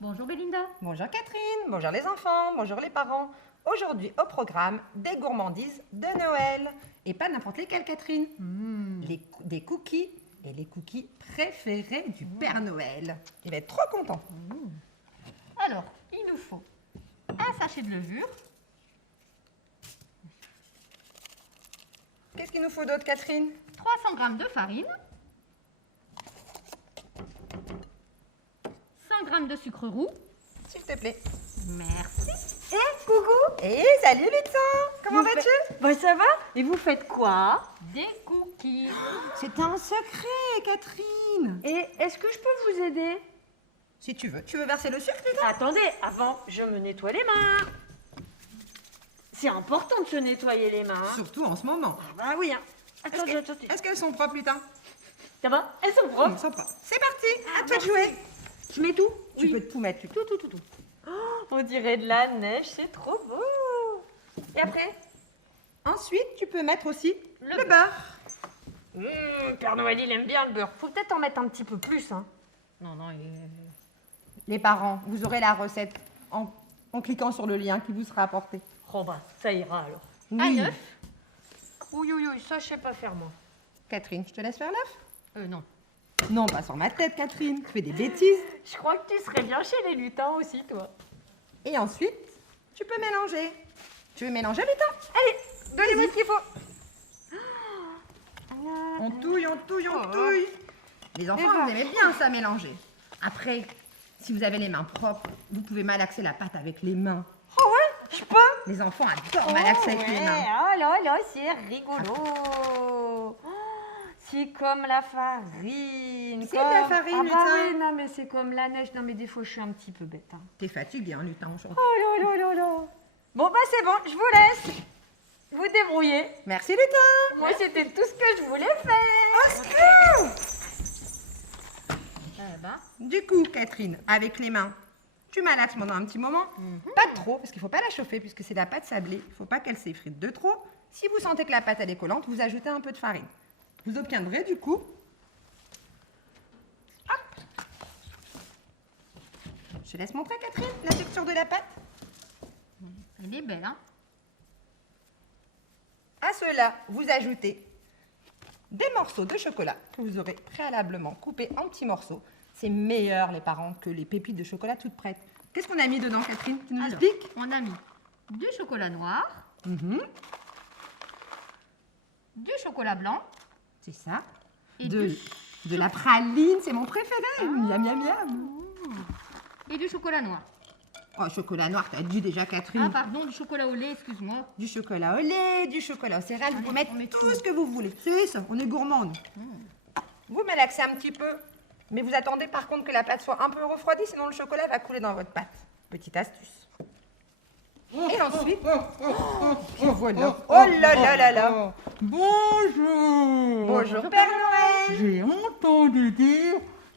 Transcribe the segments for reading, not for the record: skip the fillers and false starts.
Bonjour Belinda. Bonjour Catherine, bonjour les enfants, bonjour les parents. Aujourd'hui au programme, des gourmandises de Noël. Et pas n'importe lesquelles Catherine. Des cookies et les cookies préférés du Père Noël. Il va être trop content. Alors, il nous faut un sachet de levure, Qu'est-ce qu'il nous faut d'autre Catherine? 300 g de farine, 100 g de sucre roux. S'il te plaît. Merci. Eh, coucou! Et salut Lutin, comment vas-tu? Bah ça va? Et vous faites quoi? Des cookies. C'est un secret Catherine. Et est-ce que je peux vous aider? Si tu veux verser le sucre Lutin? Attendez, avant, je me nettoie les mains. C'est important de se nettoyer les mains. Hein. Surtout en ce moment. Ah bah oui, hein. Attendez. Est-ce qu'elles sont propres Lutin? Ça va? Elles sont propres. Elles sont propres. C'est parti, à toi de jouer. Je mets tout? Tu peux tout mettre Lutin. Tout. Oh, on dirait de la neige, c'est trop beau. Et après? Ensuite, tu peux mettre aussi le beurre. beurre. Père Noël, il aime bien le beurre. Faut peut-être en mettre un petit peu plus, hein. Non, Les parents, vous aurez la recette en cliquant sur le lien qui vous sera apporté. Oh bah, ça ira alors. Un œuf. Oui, ça je sais pas faire moi. Catherine, je te laisse faire l'œuf? Non. Non, pas sur ma tête, Catherine. Tu fais des bêtises. Je crois que tu serais bien chez les lutins aussi, toi. Et ensuite, tu peux mélanger. Tu veux mélanger, Lutin? Allez, donnez-moi ce qu'il faut. On touille. Les enfants, vous aimez bien ça mélanger. Après, si vous avez les mains propres, vous pouvez malaxer la pâte avec les mains. Oh ouais, je peux. Les enfants adorent malaxer avec les mains. Oh là, c'est rigolo. Oh, c'est comme la farine. C'est de la farine, Ah bah Lutin. oui, non mais c'est comme la neige. Non mais des fois je suis un petit peu bête. Hein. T'es fatigué, hein, Lutin, aujourd'hui. Oh là. Bon bah c'est bon, je vous laisse. Vous débrouillez. Merci, Lutin. Moi c'était tout ce que je voulais faire. Du coup, Catherine, avec les mains, tu malaxes pendant un petit moment. Pas de trop, parce qu'il ne faut pas la chauffer, puisque c'est de la pâte sablée. Il ne faut pas qu'elle s'effrite de trop. Si vous sentez que la pâte elle est collante, vous ajoutez un peu de farine. Vous obtiendrez du coup... Hop. Je te laisse montrer, Catherine, la texture de la pâte. Elle est belle, hein? À cela, vous ajoutez des morceaux de chocolat que vous aurez préalablement coupés en petits morceaux. C'est meilleur, les parents, que les pépites de chocolat toutes prêtes. Qu'est-ce qu'on a mis dedans, Catherine? Tu nous Alors, expliques? on a mis du chocolat noir, du chocolat blanc C'est ça. et De la praline, c'est mon préféré. Miam, miam, miam. et du chocolat noir. Oh, chocolat noir, t'as dit déjà, Catherine. Ah pardon, du chocolat au lait, excuse-moi. Du chocolat au lait, du chocolat aux céréales. Vous pouvez mettre on met tout ce que vous voulez. C'est ça, on est gourmande. Vous malaxez un petit peu, mais vous attendez par contre que la pâte soit un peu refroidie, sinon le chocolat va couler dans votre pâte. Petite astuce. Et ensuite... et voilà. Oh là là là là. Bonjour. Bonjour Père Noël. J'ai entendu dire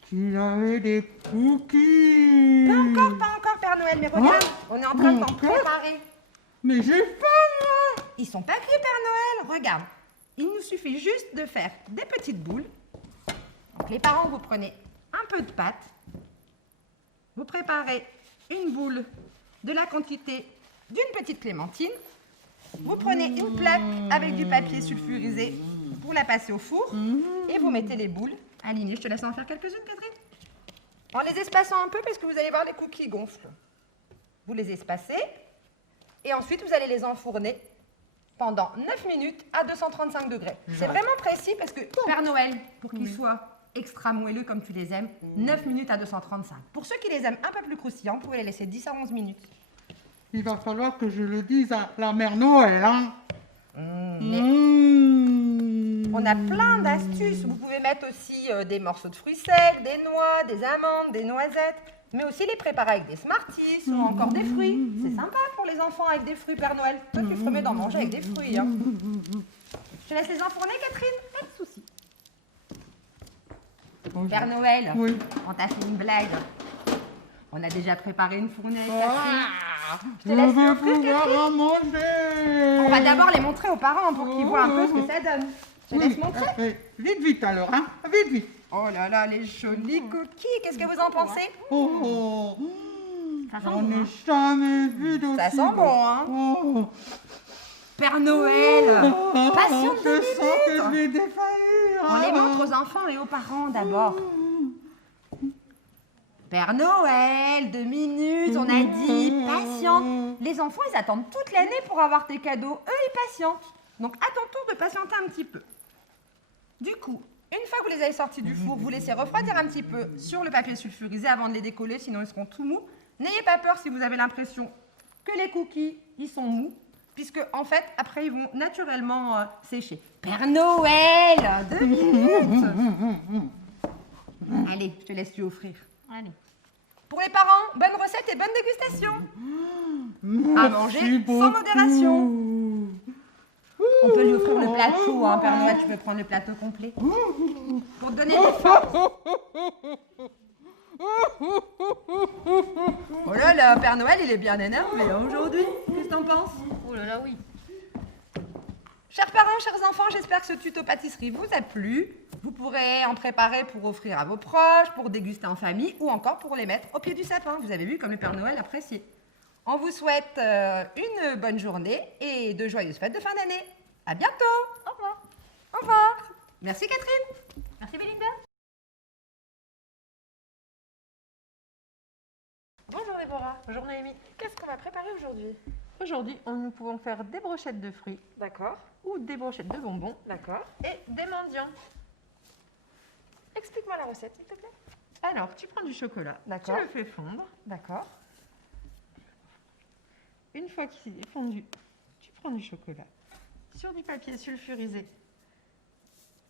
qu'il avait des cookies. Pas encore Père Noël, mais regarde, on est en train de t'en préparer. Mais j'ai faim, moi. Ils sont pas cuits, Père Noël. Regarde, il nous suffit juste de faire des petites boules. Donc, les parents, vous prenez un peu de pâte. Vous préparez une boule de la quantité d'une petite clémentine. Vous prenez une plaque avec du papier sulfurisé pour la passer au four. Et vous mettez les boules alignées. Je te laisse en faire quelques-unes, Catherine. En les espaçant un peu parce que vous allez voir les cookies gonflent. Vous les espacez. Et ensuite, vous allez les enfourner pendant 9 minutes à 235 degrés. C'est vraiment précis parce que Père Noël, pour qu'ils soient extra moelleux comme tu les aimes, 9 minutes à 235. Pour ceux qui les aiment un peu plus croustillants, vous pouvez les laisser 10 à 11 minutes. Il va falloir que je le dise à la mère Noël, hein. On a plein d'astuces. Vous pouvez mettre aussi des morceaux de fruits secs, des noix, des amandes, des noisettes, mais aussi les préparer avec des Smarties ou encore des fruits. C'est sympa pour les enfants avec des fruits, Père Noël. Toi, tu ferais d'en manger avec des fruits. Hein. Je te laisse les enfourner, Catherine. Pas de souci. Père Noël, Oui. on t'a fait une blague. On a déjà préparé une fournée avec Catherine. Je te Je laisse vais l'offrir, pouvoir Catherine. en manger. On va d'abord les montrer aux parents pour qu'ils voient un peu ce que ça donne. Je te laisse montrer. Vite alors, hein. Vite. Oh là là, les jolis cookies. Qu'est-ce que vous en pensez? Oh. Ça sent J'en bon, ai hein. jamais vu d'aussi Ça sent bon, hein. Oh. Père Noël, patiente Je 2 sens que je minutes. vais défaillir. On les montre aux enfants et aux parents d'abord. Père Noël, 2 minutes, on a dit, patiente. Les enfants, ils attendent toute l'année pour avoir tes cadeaux. Eux, ils patientent. Donc, à ton tour de patienter un petit peu. Du coup, une fois que vous les avez sortis du four, vous laissez refroidir un petit peu sur le papier sulfurisé avant de les décoller, sinon ils seront tout mous. N'ayez pas peur si vous avez l'impression que les cookies, ils sont mous, puisque, en fait, après, ils vont naturellement sécher. Père Noël, 2 minutes. Allez, je te laisse lui offrir. Allez. Pour les parents, bonne recette et bonne dégustation. À manger Merci sans beaucoup. modération. On peut lui offrir le plateau, hein, Père Noël, tu peux prendre le plateau complet. Pour te donner des forces. Oh là là, Père Noël, il est bien énervé hein, aujourd'hui. Qu'est-ce que t'en penses? Oh là là, oui. Chers parents, chers enfants, j'espère que ce tuto pâtisserie vous a plu. Vous pourrez en préparer pour offrir à vos proches, pour déguster en famille ou encore pour les mettre au pied du sapin. Vous avez vu comme le Père Noël apprécie. On vous souhaite une bonne journée et de joyeuses fêtes de fin d'année. À bientôt. Au revoir. Au revoir. Merci Catherine. Merci Belinda. Bonjour Déborah. Bonjour Noémie. Qu'est-ce qu'on va préparer aujourd'hui? Aujourd'hui, nous pouvons faire des brochettes de fruits D'accord, ou des brochettes de bonbons d'accord. et des mendiants. Explique-moi la recette, s'il te plaît. Alors, tu prends du chocolat, tu D'accord. le fais fondre. D'accord. Une fois qu'il est fondu, tu prends du chocolat sur du papier sulfurisé,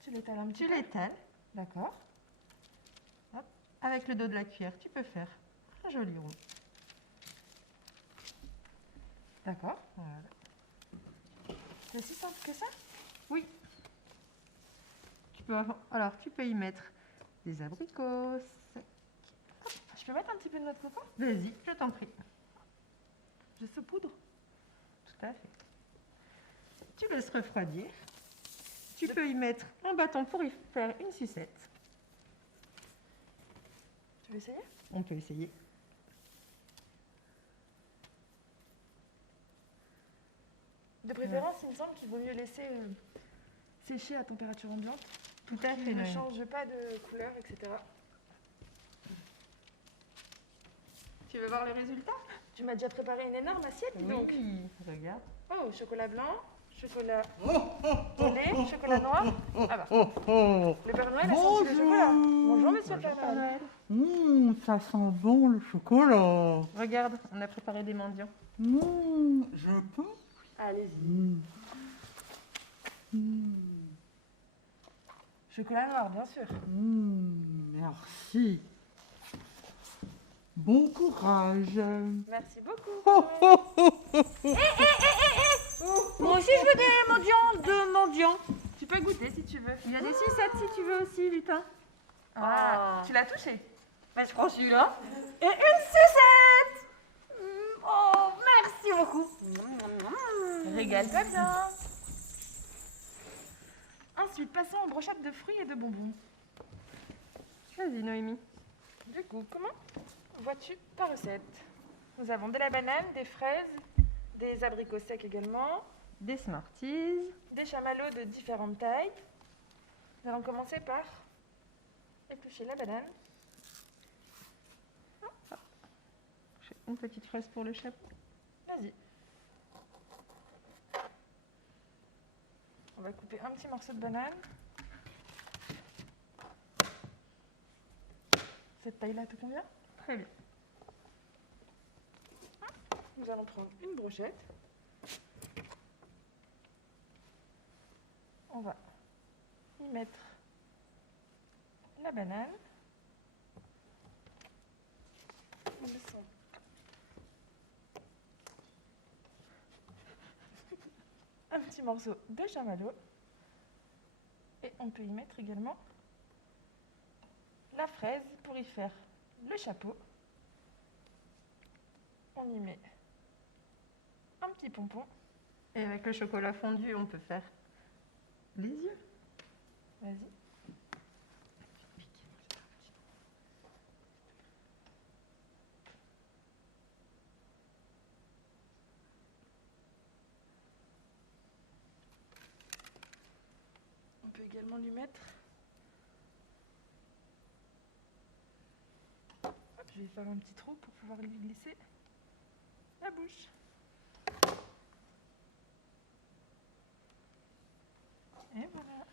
Tu l'étales un petit tu peu. l'étales. D'accord. Hop. Avec le dos de la cuillère, tu peux faire un joli rond. D'accord. Voilà. C'est aussi simple que ça? Oui. Alors, tu peux y mettre des abricots secs. Je peux mettre un petit peu de noix de coco? Vas-y, je t'en prie. Je saupoudre. Tout à fait. Tu laisses refroidir. Tu peux y mettre un bâton pour y faire une sucette. Tu veux essayer? On peut essayer. De préférence, il me semble qu'il vaut mieux laisser sécher à température ambiante. Tout à Il fait. ne Noémie. change pas de couleur, etc. Tu veux voir le résultat? Tu m'as déjà préparé une énorme assiette, dis donc. Oui, regarde. Oh, chocolat blanc, chocolat au lait, chocolat noir. Ah bah, le Père Noël a sorti le chocolat. Bonjour, monsieur le Père Noël. Ça sent bon le chocolat. Regarde, on a préparé des mendiants. Je pense. Allez-y. Chocolat noir, bien sûr. Merci. Bon courage. Merci beaucoup. Moi aussi, je veux des mendiants, deux mendiants. Tu peux goûter si tu veux. Il y a des sucettes si tu veux aussi, lutin. Ah. Tu l'as touché? Bah, je prends celui-là. Et une sucette. Oh, merci beaucoup. Régale-toi bien. Ensuite, passons aux brochettes de fruits et de bonbons. Vas-y, Noémie. Du coup, comment vois-tu ta recette? Nous avons de la banane, des fraises, des abricots secs également, Des Smarties. des chamallows de différentes tailles. Nous allons commencer par éplucher la banane. J'ai une petite fraise pour le chapeau. Vas-y. On va couper un petit morceau de banane. Cette taille-là te convient? Très bien. Nous allons prendre une brochette. On va y mettre la banane. Nous laissons un petit morceau de chamallow. Et on peut y mettre également la fraise pour y faire le chapeau. On y met un petit pompon. Et avec le chocolat fondu, on peut faire les yeux. Vas-y. également lui mettre. Hop, je vais faire un petit trou pour pouvoir lui glisser la bouche. Et voilà.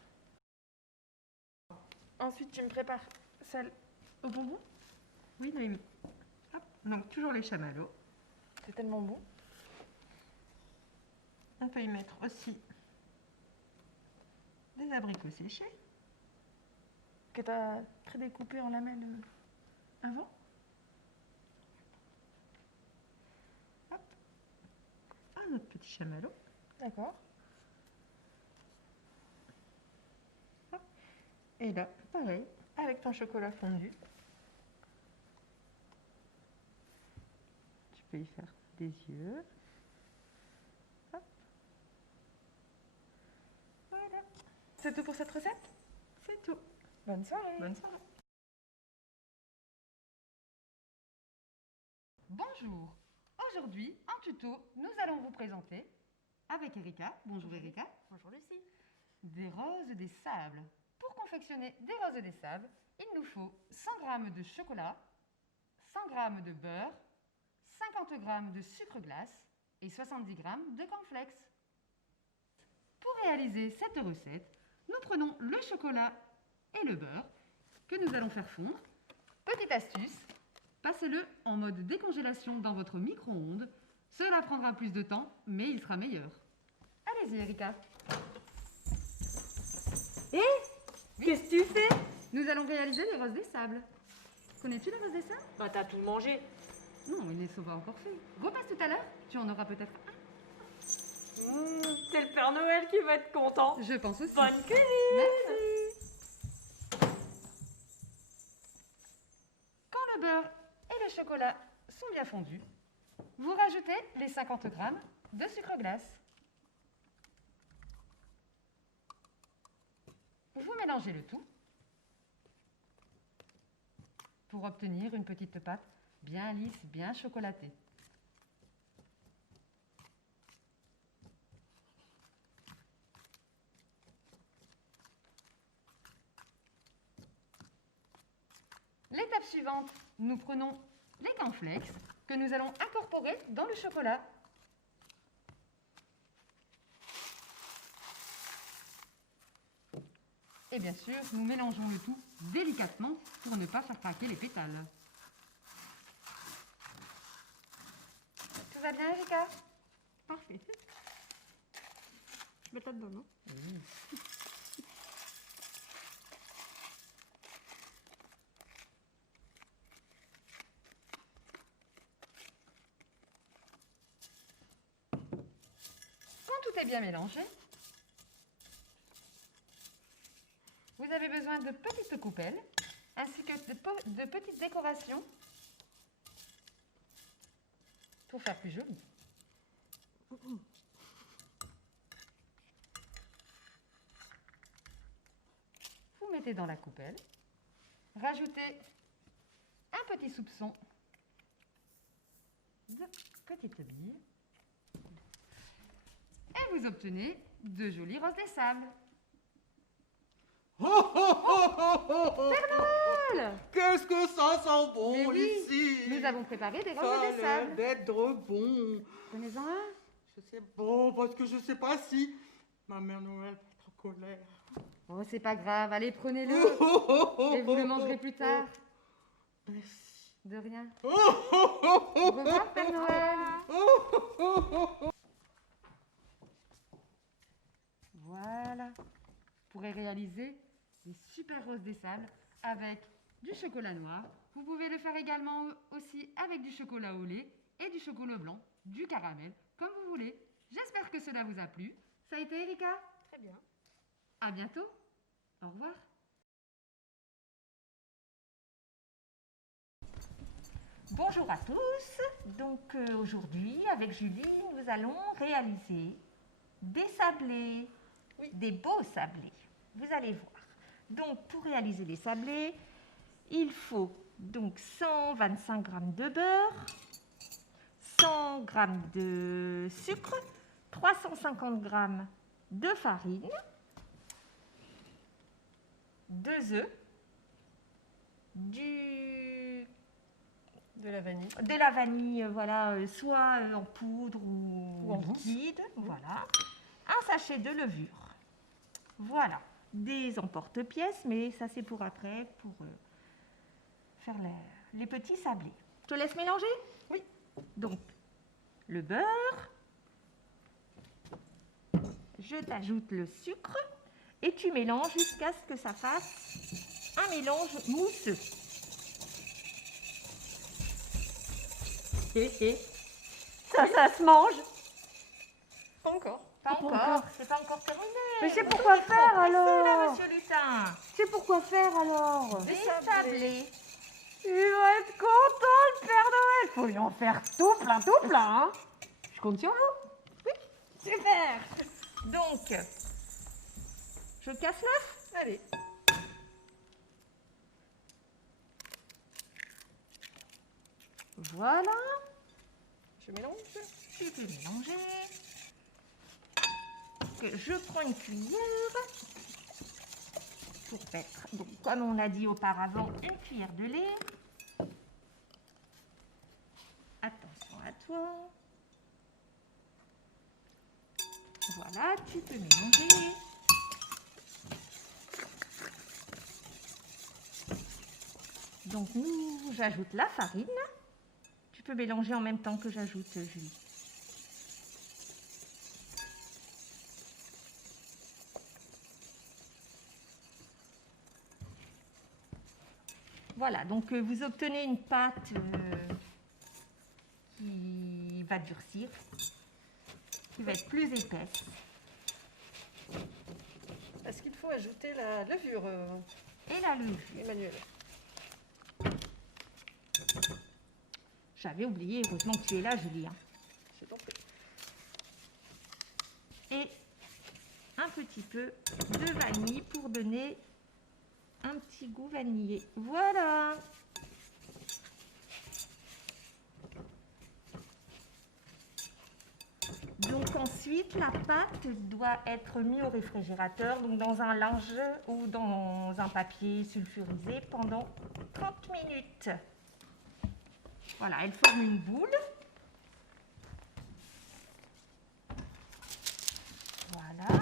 Ensuite, tu me prépares celle au bonbon. Oui, Noémie. Hop, donc toujours les chamallows. C'est tellement bon. On peut y mettre aussi des abricots séchés. Que tu as prédécoupé en lamelles avant. Hop, un autre petit chamallow. D'accord. Et là, pareil, avec ton chocolat fondu. Tu peux y faire des yeux. Hop. Voilà, C'est tout pour cette recette? c'est tout. Bonne soirée. Bonne soirée. Bonjour. Aujourd'hui, en tuto, nous allons vous présenter, avec Erika, bonjour Erika, Bonjour Lucie. des roses des sables. Pour confectionner des roses des sables, il nous faut 100 g de chocolat, 100 g de beurre, 50 g de sucre glace et 70 g de cornflakes. Pour réaliser cette recette, nous prenons le chocolat et le beurre que nous allons faire fondre. Petite astuce, passez-le en mode décongélation dans votre micro-ondes. Cela prendra plus de temps, mais il sera meilleur. Allez-y Erika. Qu'est-ce que tu fais? Nous allons réaliser les roses des sables. Connais-tu les roses des sables? Bah t'as tout mangé. Non, il ne sont pas encore faits. Repasse tout à l'heure, tu en auras peut-être un. C'est le Père Noël qui va être content. Je pense aussi. Bonne cuisine. Merci. Quand le beurre et le chocolat sont bien fondus, vous rajoutez les 50 g de sucre glace. Vous mélangez le tout pour obtenir une petite pâte bien lisse, bien chocolatée. L'étape suivante, nous prenons les cornflakes que nous allons incorporer dans le chocolat. Et bien sûr, nous mélangeons le tout délicatement pour ne pas faire craquer les pétales. Tout va bien, Erika? Parfait. Je mets ça dedans, non? Quand tout est bien mélangé, vous avez besoin de petites coupelles ainsi que de petites décorations pour faire plus joli. Vous mettez dans la coupelle, rajoutez un petit soupçon de petites billes et vous obtenez de jolies roses des sables. Qu'est-ce que ça sent bon Mais oui, ici? nous avons préparé des Ça roses a des l'air sables. d'être bon. Prenez-en un. Je sais bon parce que je sais pas si ma mère Noël va être en colère. Oh, c'est pas grave, allez, prenez-le. Et vous le mangerez plus tard. Merci. De rien. Au revoir, Père Noël. Voilà. Vous pourrez réaliser des super roses des sables avec du chocolat noir. Vous pouvez le faire également aussi avec du chocolat au lait et du chocolat blanc, du caramel, comme vous voulez. J'espère que cela vous a plu. Ça a été Erika? Très bien. À bientôt. Au revoir. Bonjour à tous. Donc aujourd'hui, avec Julie, nous allons réaliser des sablés, des beaux sablés. Vous allez voir. Donc pour réaliser les sablés, il faut donc 125 g de beurre, 100 g de sucre, 350 g de farine, 2 œufs, De la vanille. de la vanille, voilà, soit en poudre ou en en liquide, voilà. Un sachet de levure, voilà. Des emporte-pièces, mais ça c'est pour après, pour faire les petits sablés. Je te laisse mélanger? Oui. Donc, le beurre, je t'ajoute le sucre et tu mélanges jusqu'à ce que ça fasse un mélange mousseux. Ça se mange. Pas encore. Pas encore, c'est pas encore terminé. Mais c'est pourquoi faire Là, alors? monsieur Lutin. C'est pourquoi faire alors? Des sablés. Il va être content le Père Noël. Faut lui en faire tout plein, hein. Je compte sur vous. Super. Donc, je casse l'œuf. Allez. Voilà. Je mélange. Tu peux mélanger. Que je prends une cuillère pour mettre, donc, comme on a dit auparavant, une cuillère de lait. Attention à toi. Voilà, tu peux mélanger. Donc, j'ajoute la farine. Tu peux mélanger en même temps que j'ajoute, Julie. Voilà, donc vous obtenez une pâte qui va durcir, qui va être plus épaisse. Est-ce qu'il faut ajouter la levure, Et la levure. Emmanuel? J'avais oublié, heureusement que tu es là, Julie. Hein. Je t'en prie. Et un petit peu de vanille pour donner un petit goût vanillé. Voilà. Donc ensuite, la pâte doit être mise au réfrigérateur, donc dans un linge ou dans un papier sulfurisé pendant 30 minutes. Voilà, elle forme une boule. Voilà.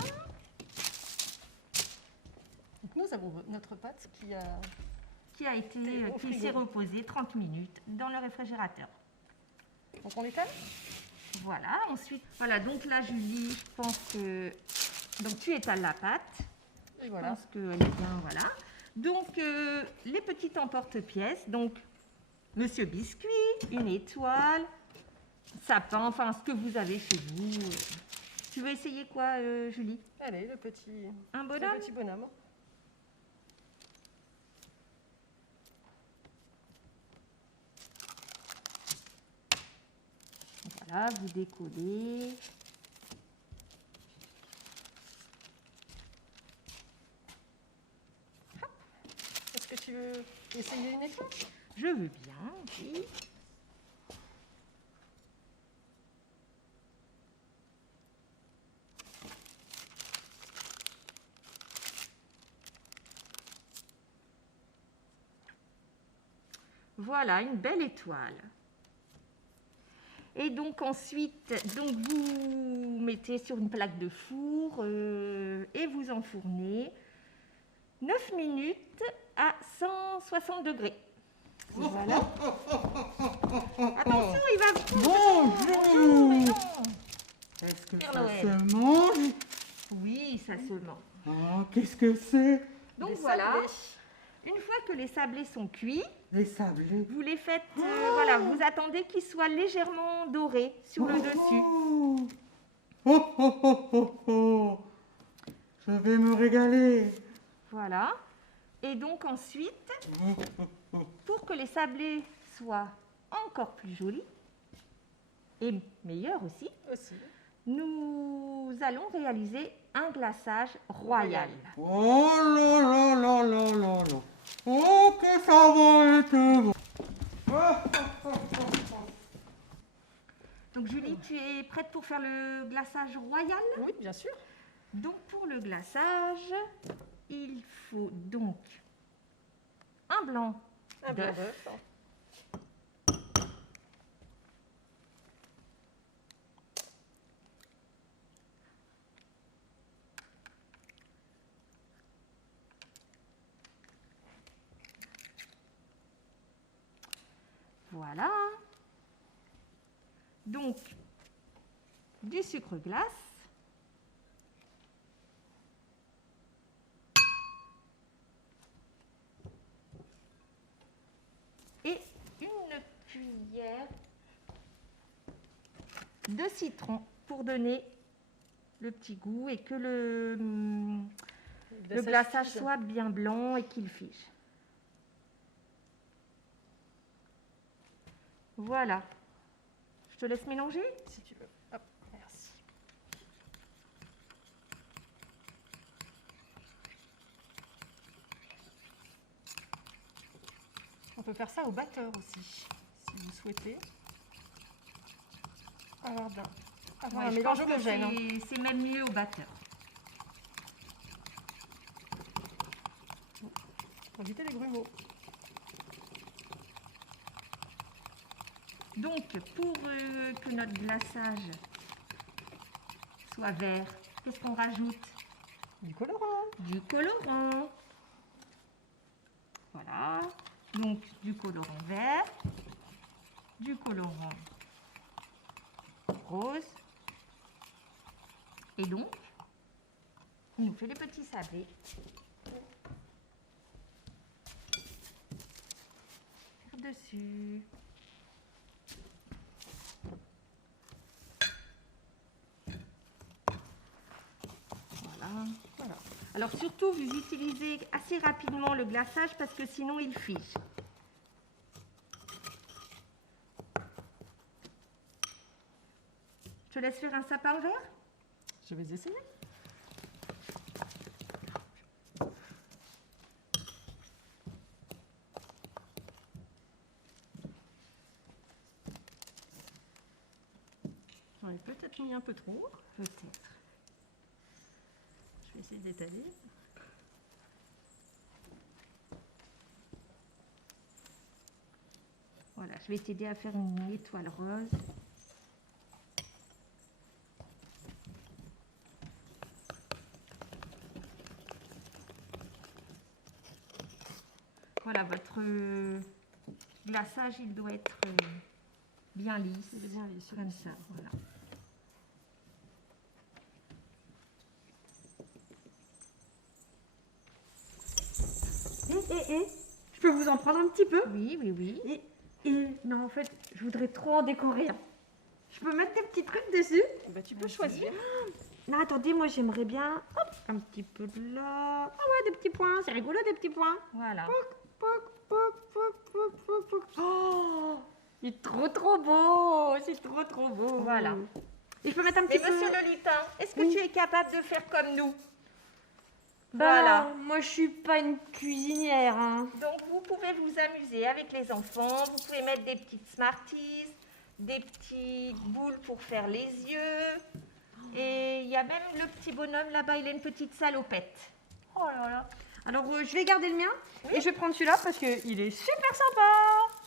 Donc nous avons notre pâte qui a... Qui s'est reposée 30 minutes dans le réfrigérateur. Donc on l'étale? Voilà, ensuite, voilà, donc là, Julie, je pense que... Donc, tu étales la pâte. Et Je voilà. pense qu'elle est bien, voilà. Donc, les petites emporte-pièces. Donc, Monsieur Biscuit, une étoile, sapin, enfin, ce que vous avez chez vous. Tu veux essayer quoi, Julie? Allez, le petit bonhomme? bonhomme. Voilà, vous décollez. Est-ce que tu veux essayer une étoile? Je veux bien, oui. Voilà, une belle étoile. Et donc ensuite, donc vous mettez sur une plaque de four et vous enfournez 9 minutes à 160 degrés. Voilà. Attention, il va... Bonjour. mais non. Est-ce que Père ça Noël. se mange? Oui, ça se mange. Ah, qu'est-ce que c'est? Donc Des voilà, sablés. une fois que les sablés sont cuits, Des sablés. vous les faites, voilà, vous attendez qu'ils soient légèrement dorés sur le dessus. Oh, oh, oh, oh, oh. Je vais me régaler. Voilà. Et donc ensuite, pour que les sablés soient encore plus jolis et meilleurs aussi, Aussi. nous allons réaliser un glaçage royal. Oh là là là là là là. Oh, que ça va être bon. Donc Julie, tu es prête pour faire le glaçage royal? Oui, bien sûr. Donc pour le glaçage, il faut donc un blanc Un blanc d'œuf. d'œuf. Voilà. Donc, du sucre glace. Et une cuillère de citron pour donner le petit goût et que le glaçage soit bien blanc et qu'il fige. Voilà. Je te laisse mélanger? Si tu veux. Hop, merci. On peut faire ça au batteur aussi, si vous souhaitez. Avoir Ouais, un je mélange pense que homogène. Hein. c'est même mieux au batteur. Pour éviter les grumeaux. Donc, pour que notre glaçage soit vert, qu'est-ce qu'on rajoute? Du colorant. Du colorant. Voilà. Donc, du colorant vert, du colorant rose. Et donc, on nous fait des petits sablés. Dessus. Voilà. Alors surtout, vous utilisez assez rapidement le glaçage parce que sinon il fige. Je te laisse faire un sapin vert? Je vais essayer. J'en ai peut-être mis un peu trop. Peut-être. Je vais essayer d'étaler. Voilà, je vais t'aider à faire une étoile rose. Voilà, votre glaçage, il doit être bien lisse. Il est bien lisse, Comme ça, voilà. Je peux vous en prendre un petit peu? Oui, oui, oui. Non, en fait, je voudrais trop en décorer. Je peux mettre des petits trucs dessus? Bah, tu peux choisir. Non, attendez, moi j'aimerais bien, hop, un petit peu de là. Ah ouais, des petits points, c'est rigolo des petits points. Voilà. Oh, c'est trop beau, c'est trop beau. Voilà. Et je peux mettre un Mais petit peu... monsieur Lolita, est-ce que tu es capable de faire comme nous? Bah Voilà. non, moi je suis pas une cuisinière. Hein. Donc vous pouvez vous amuser avec les enfants, vous pouvez mettre des petites Smarties, des petites boules pour faire les yeux. Et il y a même le petit bonhomme là-bas, il a une petite salopette. Oh là là. Alors je vais garder le mien et je vais prendre celui-là parce qu'il est super sympa.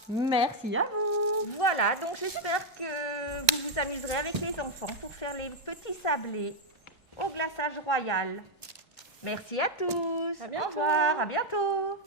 Merci à vous. Voilà, donc j'espère que vous vous amuserez avec les enfants pour faire les petits sablés au glaçage royal. Merci à tous. À bientôt. Au revoir, à bientôt.